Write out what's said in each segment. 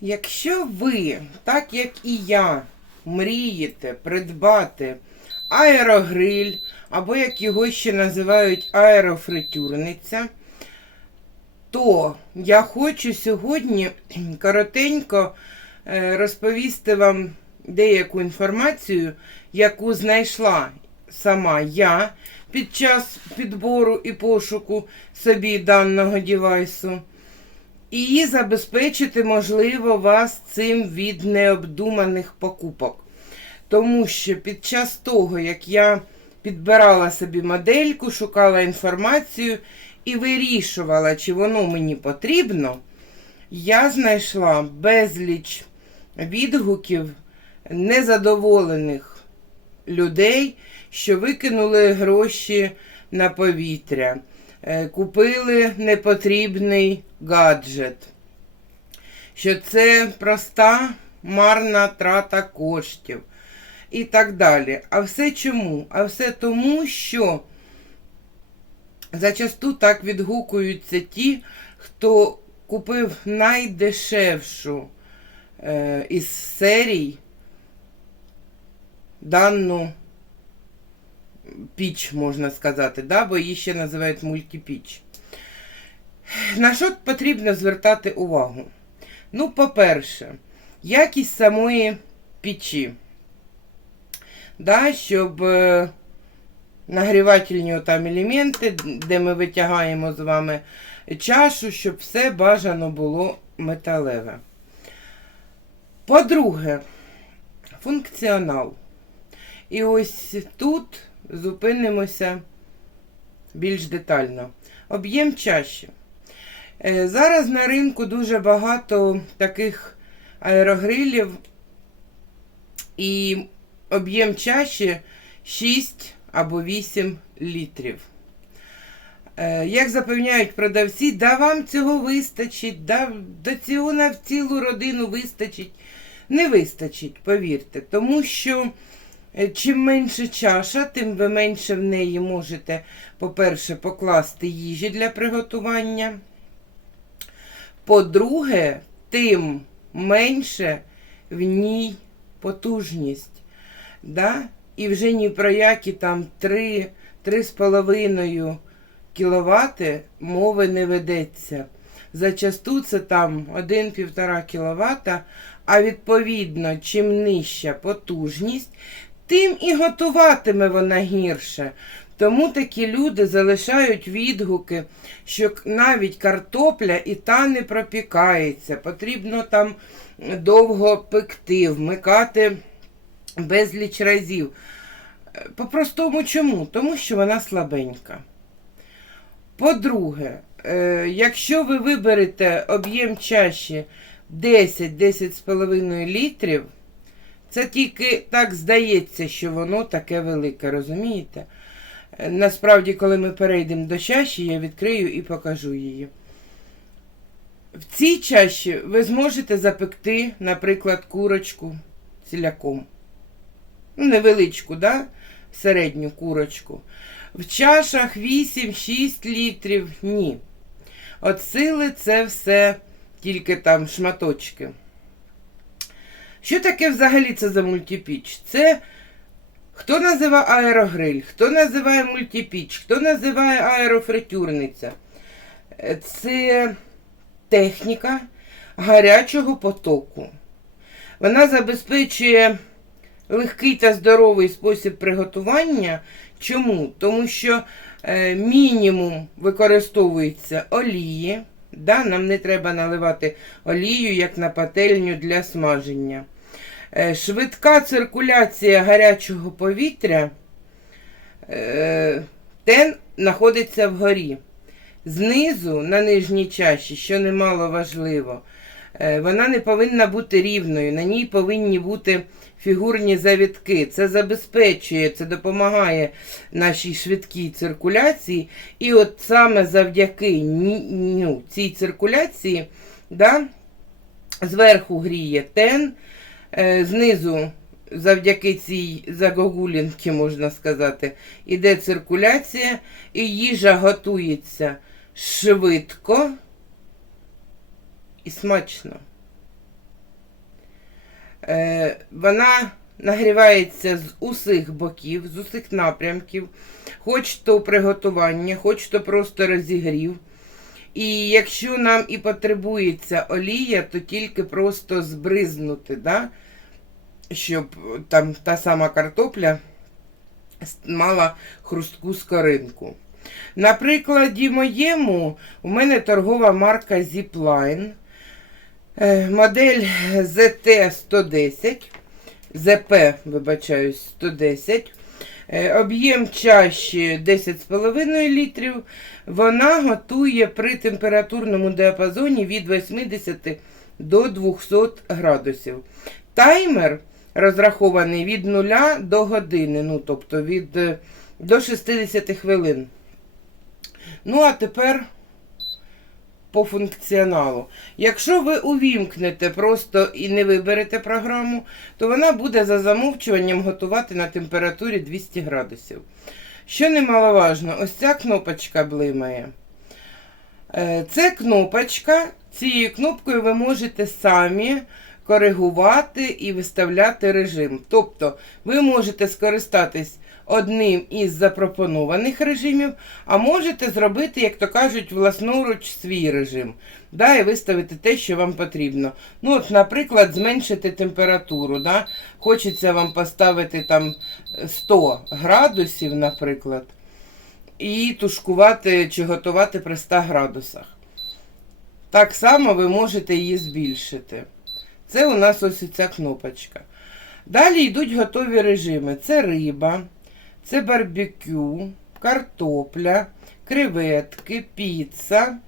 Якщо ви, так як і я, мрієте придбати аерогриль, або як його ще називають аерофритюрниця, то я хочу сьогодні коротенько е, розповісти вам деяку інформацію, яку знайшла сама я під час підбору і пошуку собі даного дівайсу. І забезпечити, можливо, вас цим від необдуманих покупок. Тому що під час того, як я підбирала собі модельку, шукала інформацію і вирішувала, чи воно мені потрібно, я знайшла безліч відгуків незадоволених людей, що викинули гроші на повітря, купили непотрібний гаджет, що це проста марна трата коштів і так далі. А все чому? А все тому, що зачасту так відгукуються ті, хто купив найдешевшу е, із серій дану піч, можна сказати, да? бо її ще називають мультипіч. На що потрібно звертати увагу? Ну, по-перше, якість самої печі. Да, щоб е, нагрівательні там елементи, де ми витягаємо з вами чашу, щоб все бажано було металеве. По-друге, функціонал. І ось тут зупинимося більш детально. Об'єм чаші. Е, Зараз на ринку дуже багато таких аерогрилів, і об'єм чаші 6 або 8 літрів. Е, Як запевняють продавці, да вам цього вистачить, да, до цього на цілу родину вистачить. Не вистачить, повірте, тому що чим менше чаша, тим ви менше в неї можете, по-перше, покласти їжі для приготування. По-друге, тим менше в ній потужність. Да? І вже ні про які там 3-3,5 кВт мови не ведеться. Зачасту це там 1-1,5 кВт, а відповідно, чим нижча потужність, тим і готуватиме вона гірше. Тому такі люди залишають відгуки, що навіть картопля і та не пропікається. Потрібно там довго пекти, вмикати безліч разів. По-простому чому? Тому що вона слабенька. По-друге, е, якщо ви виберете об'єм чаші 10-10,5 літрів, це тільки так здається, що воно таке велике, розумієте? Е, Насправді, коли ми перейдемо до чаші, я відкрию і покажу її. В цій чаші ви зможете запекти, наприклад, курочку ціляком. Ну, невеличку, да? середню курочку. В чашах 8-6 літрів ні. От сили це все тільки там шматочки. Що таке взагалі це за мультипіч? Це хто називає аерогриль, хто називає мультипіч, хто називає аерофритюрниця. Це техніка гарячого потоку. Вона забезпечує легкий та здоровий спосіб приготування. Чому? Тому що е, мінімум використовується олії. Да? Нам не треба наливати олію, як на пательню для смаження. Е, швидка циркуляція гарячого повітря. Е, тен знаходиться вгорі. Знизу, на нижній чаші, що немало важливо, е, вона не повинна бути рівною, на ній повинні бути фігурні завітки. Це забезпечує, це допомагає нашій швидкій циркуляції. І от саме завдяки ну, цій циркуляції, да, зверху гріє тен, е, знизу. Завдяки цій загогулінки, можна сказати, іде циркуляція, і їжа готується швидко і смачно. Е, Вона нагрівається з усіх боків, з усіх напрямків, хоч то приготування, хоч то просто розігрів. І якщо нам і потребується олія, то тільки просто збризнути, да? щоб там та сама картопля мала хрустку скоринку. На прикладі моєму у мене торгова марка Zipline. Е, Модель ZT110, ZP, вибачаюсь, 110. Е, Об'єм чаші 10,5 літрів. Вона готує при температурному діапазоні від 80 до 200 градусів. Таймер розрахований від 0 до години, ну тобто від е, до 60 хвилин. Ну, а тепер по функціоналу. Якщо ви увімкнете просто і не виберете програму, то вона буде за замовчуванням готувати на температурі 200 градусів. Що немаловажно, ось ця кнопочка блимає. Е, Це кнопочка. Цією кнопкою ви можете самі коригувати і виставляти режим. Тобто ви можете скористатись одним із запропонованих режимів, а можете зробити, як то кажуть, власноруч свій режим. Да, і виставити те, що вам потрібно. Ну, от, наприклад, зменшити температуру. Да? Хочеться вам поставити там 100 градусів, наприклад, і тушкувати чи готувати при 100 градусах. Так само ви можете її збільшити. Це у нас ось ця кнопочка. Далі йдуть готові режими. Це риба, це барбекю, картопля, креветки, піца,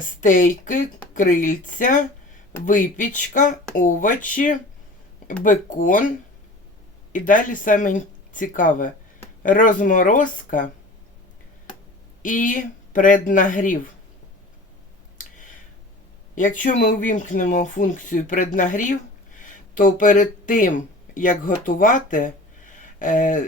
стейки, крильця, випічка, овочі, бекон. І далі саме цікаве розморозка і преднагрів. Якщо ми увімкнемо функцію преднагрів, то перед тим, як готувати, е,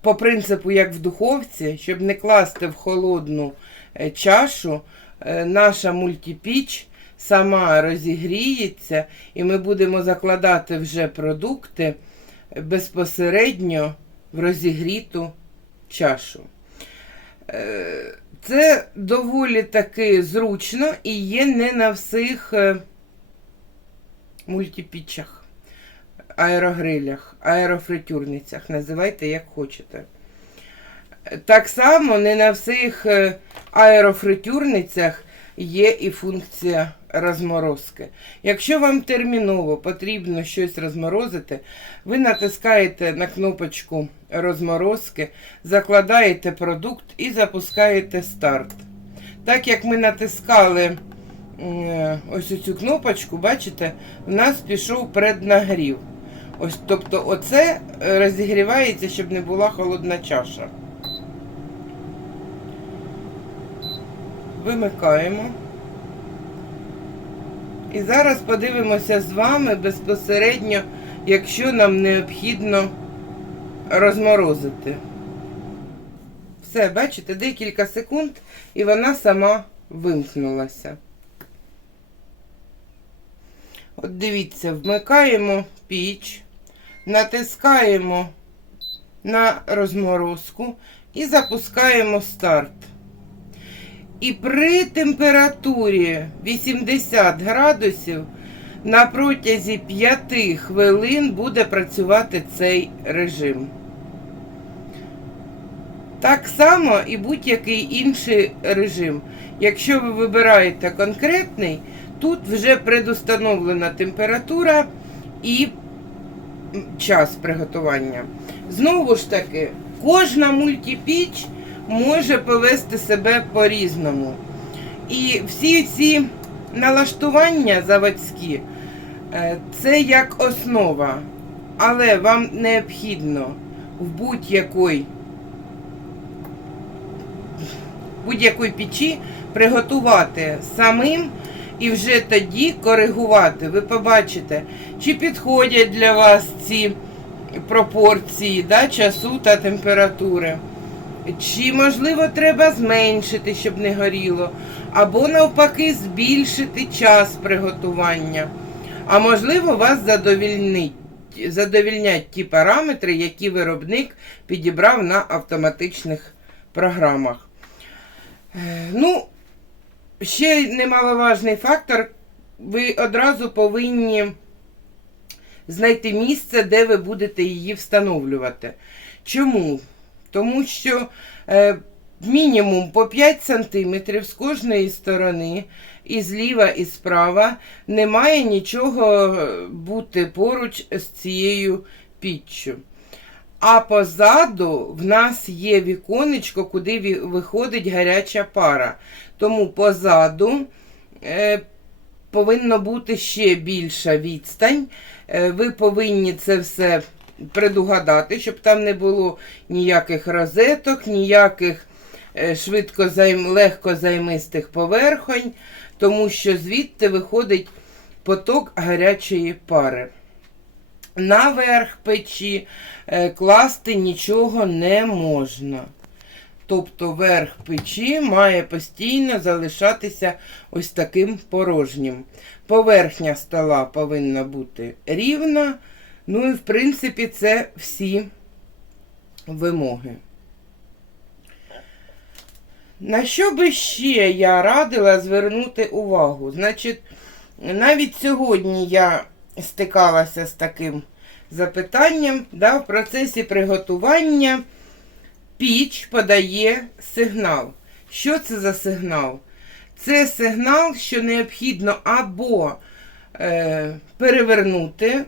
по принципу, як в духовці, щоб не класти в холодну е, чашу, е, наша мультипіч сама розігріється, і ми будемо закладати вже продукти безпосередньо в розігріту чашу. Це доволі таки зручно і є не на всіх е, мультипічах, аерогрилях, аерофритюрницях, називайте як хочете. Так само не на всіх е, аерофритюрницях є і функція розморозки. Якщо вам терміново потрібно щось розморозити, ви натискаєте на кнопочку розморозки, закладаєте продукт і запускаєте старт. Так як ми натискали ось цю кнопочку, бачите, в нас пішов преднагрів. Ось, тобто оце е, розігрівається, щоб не була холодна чаша. Вимикаємо. І зараз подивимося з вами безпосередньо, якщо нам необхідно розморозити. Все, бачите, декілька секунд, і вона сама вимкнулася. От дивіться, вмикаємо піч, натискаємо на розморозку і запускаємо старт. І при температурі 80 градусів на протязі 5 хвилин буде працювати цей режим. Так само і будь-який інший режим. Якщо ви вибираєте конкретний, тут вже предустановлена температура і час приготування. Знову ж таки, кожна мультипіч може повести себе по-різному. І всі ці налаштування заводські е, це як основа. Але вам необхідно в будь-якій будь-якій печі приготувати самим і вже тоді коригувати. Ви побачите, чи підходять для вас ці пропорції да, часу та температури. Чи, можливо, треба зменшити, щоб не горіло, або навпаки збільшити час приготування. А можливо, вас задовільнить, задовільнять ті параметри, які виробник підібрав на автоматичних програмах. Е, Ну, ще немаловажний фактор. Ви одразу повинні знайти місце, де ви будете її встановлювати. Чому? Тому що е, мінімум по 5 см з кожної сторони, і зліва, і справа, не має нічого бути поруч з цією піччю. А позаду в нас є віконечко, куди виходить гаряча пара. Тому позаду е, повинна бути ще більша відстань. Е, ви повинні це все предугадати, щоб там не було ніяких розеток, ніяких е, швидко займ, легко займистих поверхонь, тому що звідти виходить поток гарячої пари. Наверх печі е, класти нічого не можна. Тобто верх печі має постійно залишатися ось таким порожнім. Поверхня стола повинна бути рівна. Ну і в принципі це всі вимоги. На що би ще я радила звернути увагу? Значить, навіть сьогодні я стикалася з таким запитанням, да, в процесі приготування піч подає сигнал. Що це за сигнал? Це сигнал, що необхідно або е, перевернути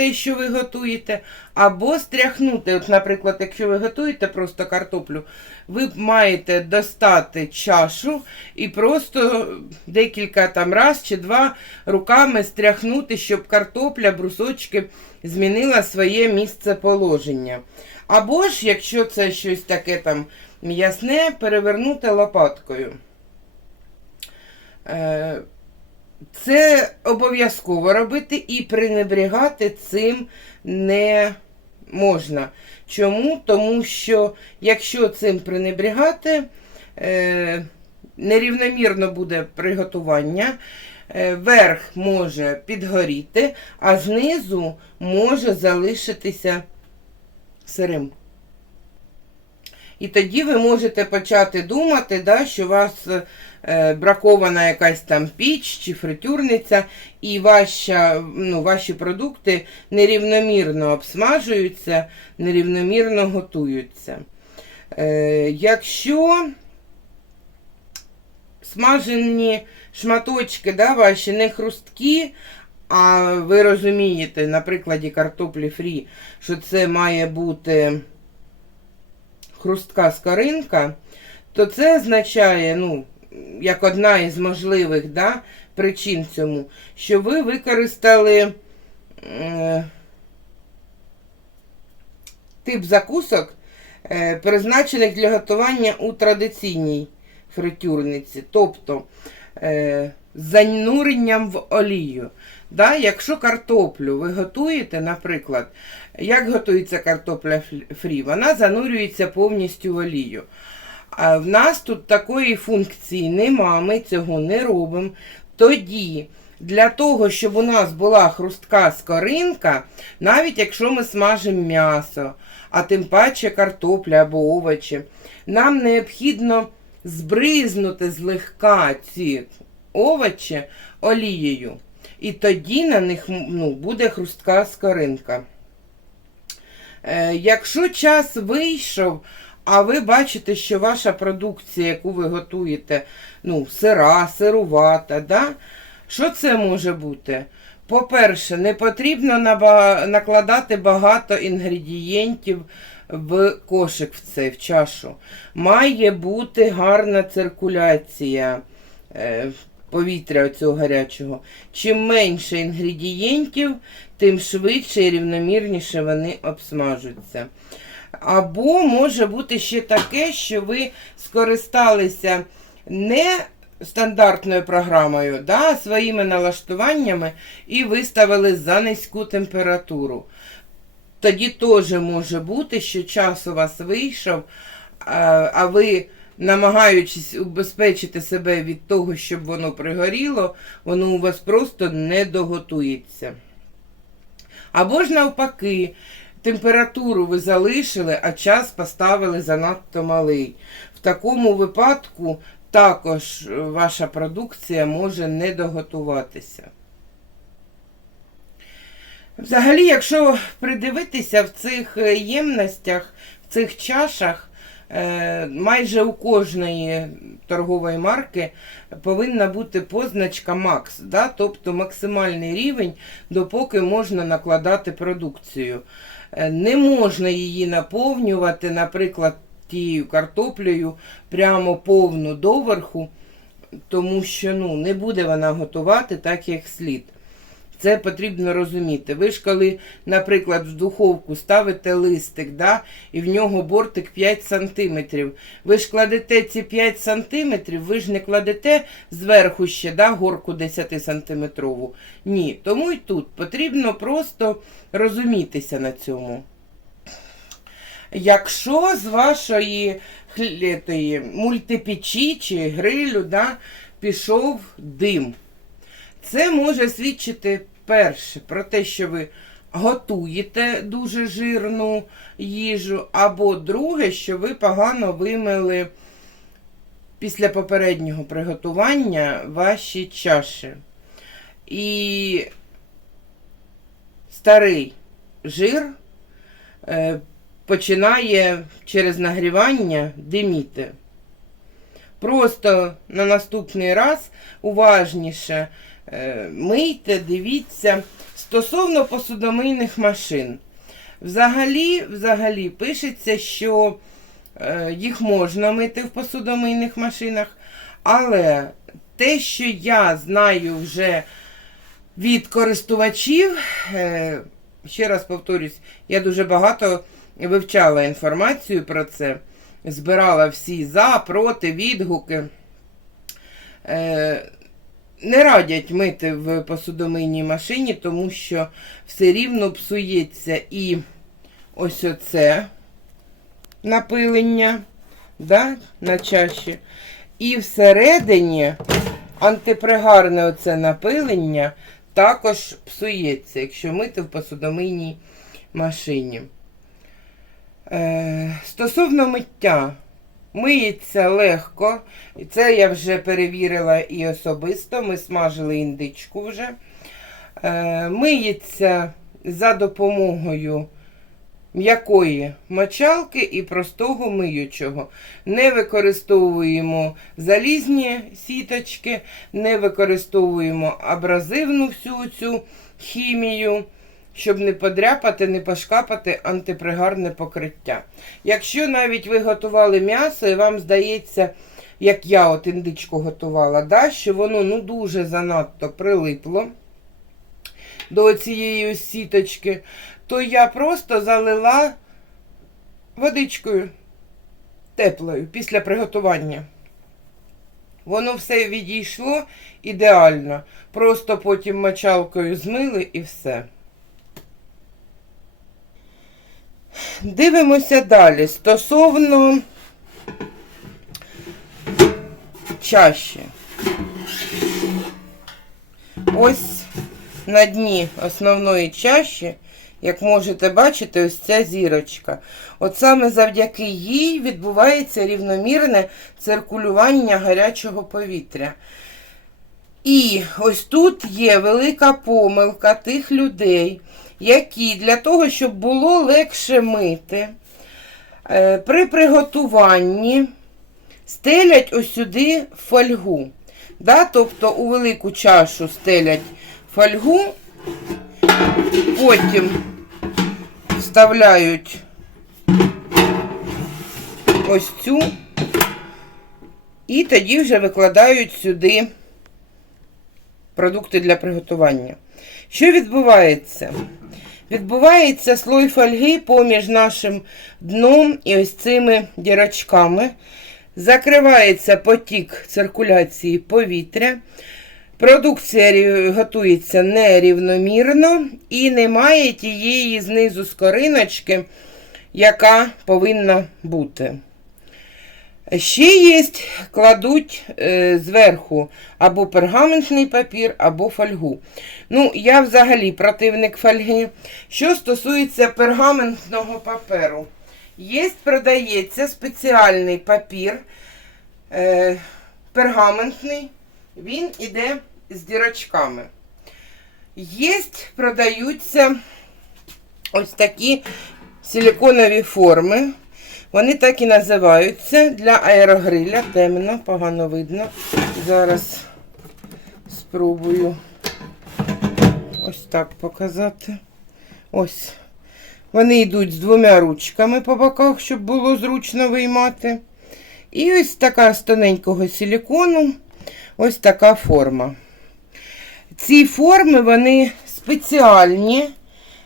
те, що ви готуєте, або стряхнути. От, наприклад, якщо ви готуєте просто картоплю, ви маєте достати чашу і просто декілька там раз чи два руками стряхнути, щоб картопля, брусочки змінила своє місце положення. Або ж, якщо це щось таке там м'ясне, перевернути лопаткою. Е, Це обов'язково робити і пренебрігати цим не можна. Чому? Тому що якщо цим пренебрігати, е, нерівномірно буде приготування, е, верх може підгоріти, а знизу може залишитися сирим. І тоді ви можете почати думати, да, що вас е, бракована якась там піч чи фритюрниця, і ваша, ну, ваші продукти нерівномірно обсмажуються, нерівномірно готуються. Е, якщо смажені шматочки да, ваші не хрусткі, а ви розумієте, на прикладі картоплі фрі, що це має бути хрустка скоринка, то це означає, ну, як одна із можливих да, причин цьому, що ви використали е, тип закусок, е, призначених для готування у традиційній фритюрниці, тобто е, зануренням в олію. Да, якщо картоплю ви готуєте, наприклад, як готується картопля фрі, вона занурюється повністю в олію. А в нас тут такої функції нема, ми цього не робимо. Тоді, для того, щоб у нас була хрустка скоринка, навіть якщо ми смажимо м'ясо, а тим паче картопля або овочі, нам необхідно збризнути злегка ці овочі олією. І тоді на них ну, буде хрустка скоринка. Е, якщо час вийшов, а ви бачите, що ваша продукція, яку ви готуєте, ну, сира, сирувата, да? що це може бути? По-перше, не потрібно накладати багато інгредієнтів в кошик в цей, в чашу. Має бути гарна циркуляція е, повітря цього гарячого. Чим менше інгредієнтів, тим швидше і рівномірніше вони обсмажуться. Або може бути ще таке, що ви скористалися не стандартною програмою, да, своїми налаштуваннями і виставили за низьку температуру. Тоді теж може бути, що час у вас вийшов, а ви намагаючись убезпечити себе від того, щоб воно пригоріло, воно у вас просто не доготується. Або ж навпаки, температуру ви залишили, а час поставили занадто малий. В такому випадку також е, ваша продукція може не доготуватися. Взагалі, якщо придивитися в цих е, ємностях, в цих чашах, е, майже у кожної торгової марки повинна бути позначка Макс, да? тобто максимальний рівень, допоки можна накладати продукцію. Е, Не можна її наповнювати, наприклад, тією картоплею прямо повну доверху, тому що ну, не буде вона готувати так, як слід. Це потрібно розуміти. Ви ж коли, наприклад, в духовку ставите листик, да, і в нього бортик 5 см. Ви ж кладете ці 5 см, ви ж не кладете зверху ще да, горку 10 сантиметрову. Ні. Тому і тут потрібно просто розумітися на цьому. Якщо з вашої хлітої, мультипечі чи грилю да, пішов дим, це може свідчити перше про те, що ви готуєте дуже жирну їжу, або друге, що ви погано вимили після попереднього приготування ваші чаші. І старий жир е, починає через нагрівання диміти. Просто на наступний раз уважніше мийте, дивіться. Стосовно посудомийних машин. Взагалі, взагалі пишеться, що е, їх можна мити в посудомийних машинах, але те, що я знаю вже від користувачів, е, ще раз повторюсь, я дуже багато вивчала інформацію про це, збирала всі за, проти, відгуки. Не радять мити в посудомийній машині, тому що все рівно псується і ось оце напилення да, на чаші. І всередині антипригарне оце напилення також псується, якщо мити в посудомийній машині. Е, стосовно миття, миється легко. Це я вже перевірила і особисто. Ми смажили індичку вже. Е, миється за допомогою м'якої мочалки і простого миючого. Не використовуємо залізні сіточки, не використовуємо абразивну всю цю хімію щоб не подряпати, не пошкапати антипригарне покриття. Якщо навіть ви готували м'ясо, і вам здається, як я от індичку готувала, да, що воно ну, дуже занадто прилипло до цієї сіточки, то я просто залила водичкою теплою після приготування. Воно все відійшло ідеально. Просто потім мочалкою змили і все. Дивимося далі. Стосовно чаші. Ось на дні основної чаші, як можете бачити, ось ця зірочка. От саме завдяки їй відбувається рівномірне циркулювання гарячого повітря. І ось тут є велика помилка тих людей, які для того, щоб було легше мити, е, при приготуванні стелять ось сюди фольгу. Да? Тобто у велику чашу стелять фольгу, потім вставляють ось цю, і тоді вже викладають сюди продукти для приготування. Що відбувається? Відбувається слой фольги поміж нашим дном і ось цими дірочками. Закривається потік циркуляції повітря. Продукція готується нерівномірно і немає тієї знизу скориночки, яка повинна бути. Ще є, кладуть е, зверху або пергаментний папір, або фольгу. Ну, я взагалі противник фольги. Що стосується пергаментного паперу, є, продається спеціальний папір е, пергаментний, він іде з дірочками. Є, продаються ось такі силиконові форми. Вони так і називаються для аерогриля. Темно, погано видно. Зараз спробую ось так показати. Ось. Вони йдуть з двома ручками по боках, щоб було зручно виймати. І ось така з тоненького силикону, ось така форма. Ці форми, вони спеціальні,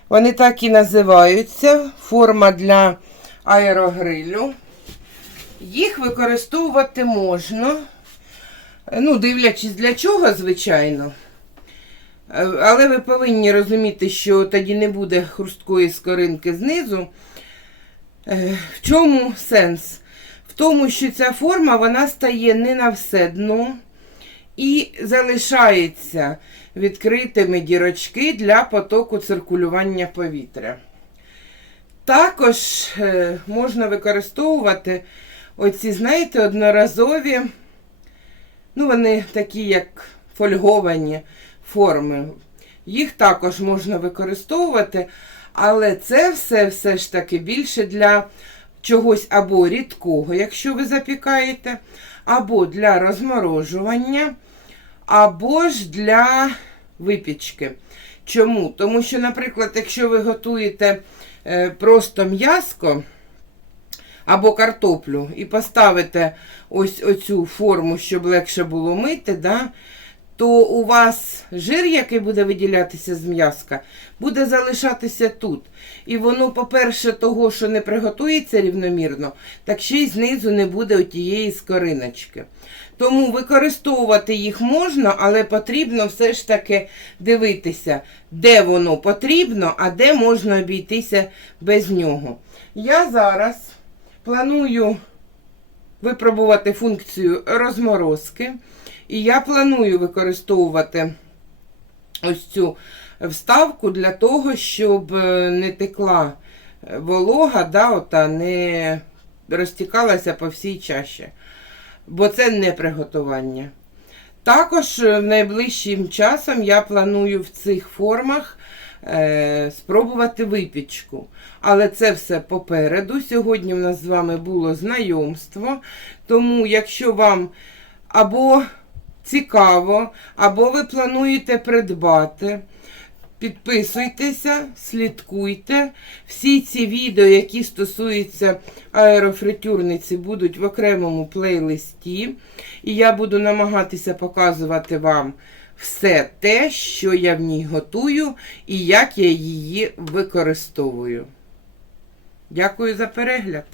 вони так і називаються. Форма для аерогрилю. Їх використовувати можна, ну, дивлячись для чого, звичайно. Е, Але ви повинні розуміти, що тоді не буде хрусткої скоринки знизу. Е, В чому сенс? В тому, що ця форма вона стає не на все дно і залишається відкритими дірочки для потоку циркулювання повітря. Також е, можна використовувати оці, знаєте, одноразові, ну, вони такі, як фольговані форми. Їх також можна використовувати, але це все все ж таки більше для чогось або рідкого, якщо ви запікаєте, або для розморожування, або ж для випічки. Чому? Тому що, наприклад, якщо ви готуєте просто м'яско або картоплю і поставите ось оцю форму, щоб легше було мити, да, то у вас жир, який буде виділятися з м'яска, буде залишатися тут. І воно, по-перше, того, що не приготується рівномірно, так ще й знизу не буде отієї скориночки. Тому використовувати їх можна, але потрібно все ж таки дивитися, де воно потрібно, а де можна обійтися без нього. Я зараз планую випробувати функцію розморозки. І я планую використовувати ось цю вставку для того, щоб е, не текла волога, да, ота, не розтікалася по всій чаші. Бо це не приготування. Також е, найближчим часом я планую в цих формах е, спробувати випічку. Але це все попереду. Сьогодні в нас з вами було знайомство. Тому, якщо вам або цікаво, або ви плануєте придбати. Підписуйтеся, слідкуйте. Всі ці відео, які стосуються аерофритюрниці, будуть в окремому плейлисті. І я буду намагатися показувати вам все те, що я в ній готую і як я її використовую. Дякую за перегляд!